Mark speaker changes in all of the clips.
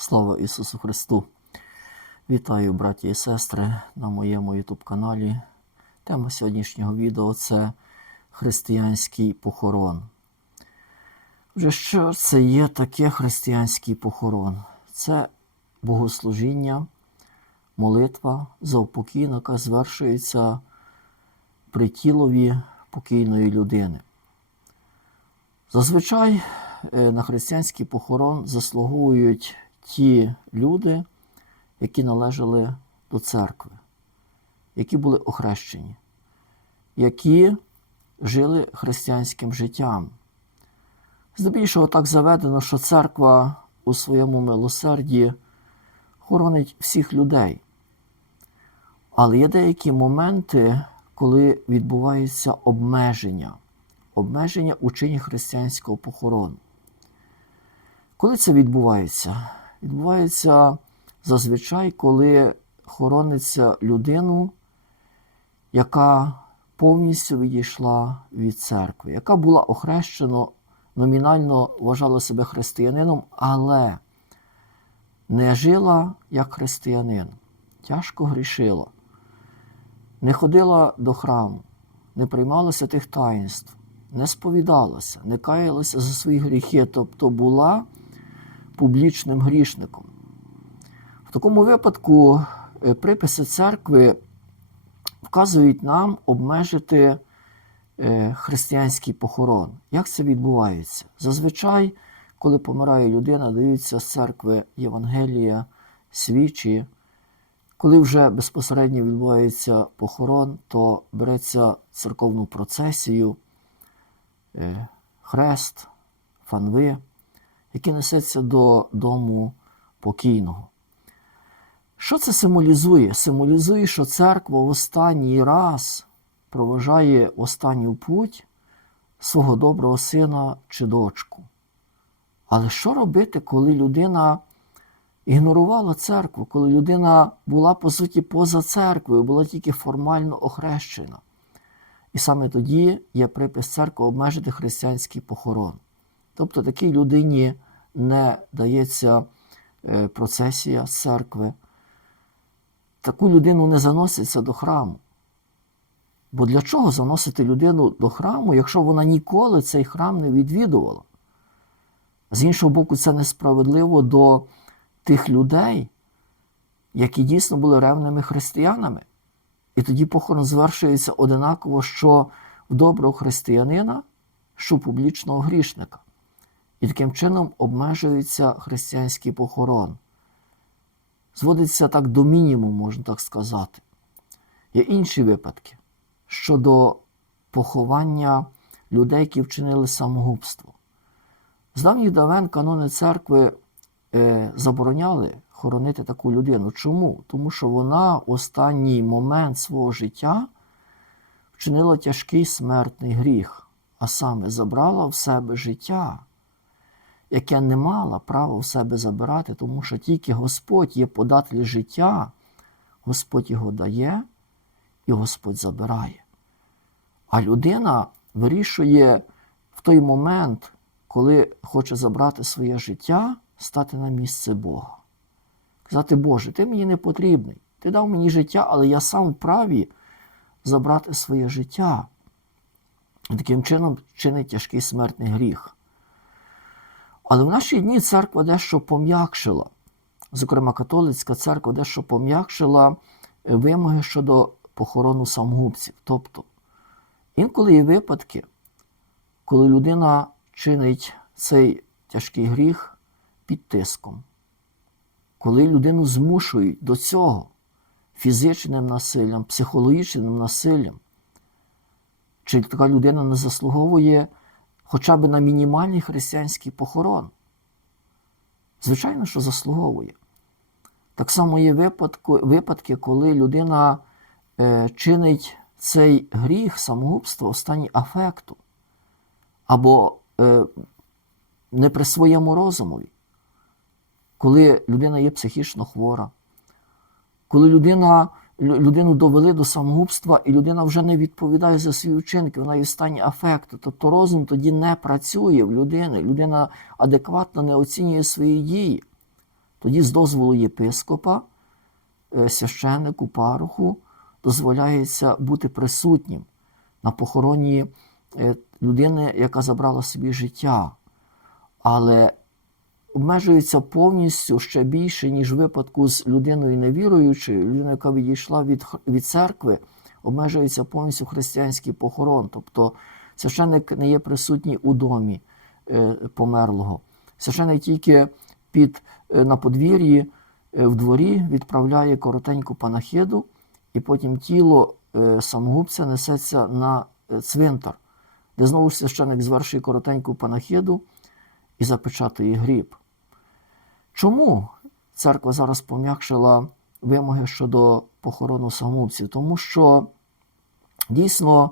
Speaker 1: Слава Ісусу Христу! Вітаю, браті і сестри, на моєму YouTube каналі. Тема сьогоднішнього відео це християнський похорон. Вже що це є таке християнський похорон? Це богослужіння, молитва за упокійника яка звершується при тілові покійної людини. Зазвичай е, на християнський похорон заслуговують ті люди, які належали до церкви, які були охрещені, які жили християнським життям. Здебільшого так заведено, що церква у своєму милосерді хоронить всіх людей. Але є деякі моменти, коли відбувається обмеження, обмеження у чині християнського похорону. Коли це відбувається? Відбувається зазвичай, коли хорониться людину, яка повністю відійшла від церкви, яка була охрещена, номінально вважала себе християнином, але не жила як християнин, тяжко грішила, не ходила до храму, не приймала святих таїнств, не сповідалася, не каялася за свої гріхи, тобто була публічним грішником. В такому випадку е, приписи церкви вказують нам обмежити е, християнський похорон. Як це відбувається? Зазвичай, коли помирає людина, даються з церкви Євангелія, свічі. Коли вже безпосередньо відбувається похорон, то береться церковну процесію, е, хрест, фанви, які несеться до дому покійного. Що це символізує? Символізує, що церква в останній раз проважає останню путь свого доброго сина чи дочку. Але що робити, коли людина ігнорувала церкву, коли людина була, по суті, поза церквою, була тільки формально охрещена? І саме тоді є припис церкви обмежити християнський похорон. Тобто такій людині не дається е, процесія церкви таку людину не заноситься до храму. Бо для чого заносити людину до храму, якщо вона ніколи цей храм не відвідувала? З іншого боку, це несправедливо до тих людей, які дійсно були ревними християнами. І тоді похорон звершується одинаково, що в доброго християнина, що публічного грішника. І таким чином обмежується християнський похорон зводиться так до мінімуму, можна так сказати. Є інші випадки щодо поховання людей, які вчинили самогубство. З давніх давен канони церкви е, забороняли хоронити таку людину. Чому? Тому що вона в останній момент свого життя вчинила тяжкий смертний гріх, а саме забрала в себе життя яке не мала права в себе забирати, тому що тільки Господь є податель життя, Господь його дає і Господь забирає. А людина вирішує в той момент, коли хоче забрати своє життя, стати на місце Бога. Казати, Боже, ти мені не потрібний. Ти дав мені життя, але я сам вправі забрати своє життя. І таким чином чинить тяжкий смертний гріх. Але в наші дні церква дещо пом'якшила, зокрема, католицька церква дещо пом'якшила вимоги щодо похорону самогубців. Тобто, інколи є випадки, коли людина чинить цей тяжкий гріх під тиском, коли людину змушують до цього фізичним насиллям, психологічним насиллям, чи така людина не заслуговує хоча б на мінімальний християнський похорон. Звичайно, що заслуговує. Так само є випадки, коли людина е, чинить цей гріх самогубства в стані афекту, або е, не при своєму розумові, коли людина є психічно хвора, коли людина людину довели до самогубства, і людина вже не відповідає за свої вчинки, вона є в стані афекту. Тобто розум тоді не працює в людини, людина адекватно не оцінює свої дії. Тоді з дозволу єпископа, е, священнику, пароху дозволяється бути присутнім на похороні е, людини, яка забрала собі життя, але обмежується повністю ще більше, ніж в випадку з людиною невіруючою, людиною, яка відійшла від, від церкви, обмежується повністю християнський похорон. Тобто священник не є присутній у домі е, померлого. Священник тільки під, е, на подвір'ї е, в дворі відправляє коротеньку панахиду, і потім тіло е, самогубця несеться на е, цвинтар, де знову ж священник звершує коротеньку панахиду і запечатує гріб. Чому церква зараз пом'якшила вимоги щодо похорону самогубців? Тому що дійсно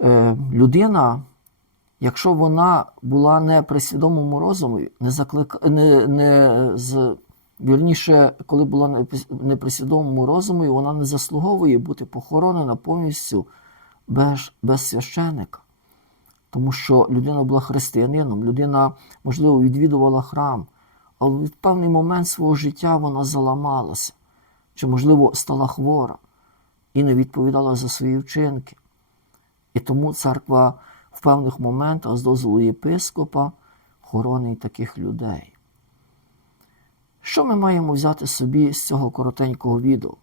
Speaker 1: е, людина, якщо вона була не при свідомому розумі, не заклик... не, не з... вірніше, коли була не при свідомому розумі, вона не заслуговує бути похоронена повністю без, без священика. Тому що людина була християнином, людина, можливо, відвідувала храм, але в певний момент свого життя вона заламалася, чи, можливо, стала хвора і не відповідала за свої вчинки. І тому церква в певних моментах з дозволу єпископа хоронить таких людей. Що ми маємо взяти собі з цього коротенького відео?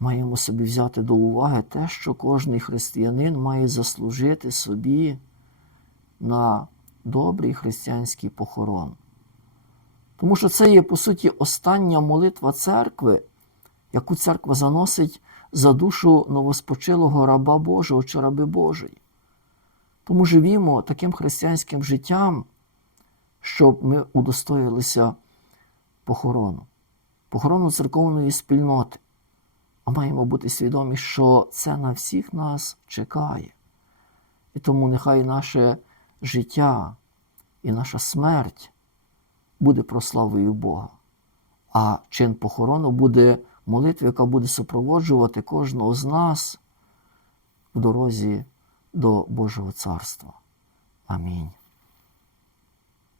Speaker 1: Маємо собі взяти до уваги те, що кожний християнин має заслужити собі на добрий християнський похорон. Тому що це є, по суті, остання молитва церкви, яку церква заносить за душу новоспочилого раба Божого чи раби Божої. Тому живімо таким християнським життям, щоб ми удостоїлися похорону, похорону церковної спільноти. А маємо бути свідомі, що це на всіх нас чекає. І тому нехай наше життя і наша смерть буде прославою Бога. А чин похорону буде молитва, яка буде супроводжувати кожного з нас в дорозі до Божого Царства. Амінь.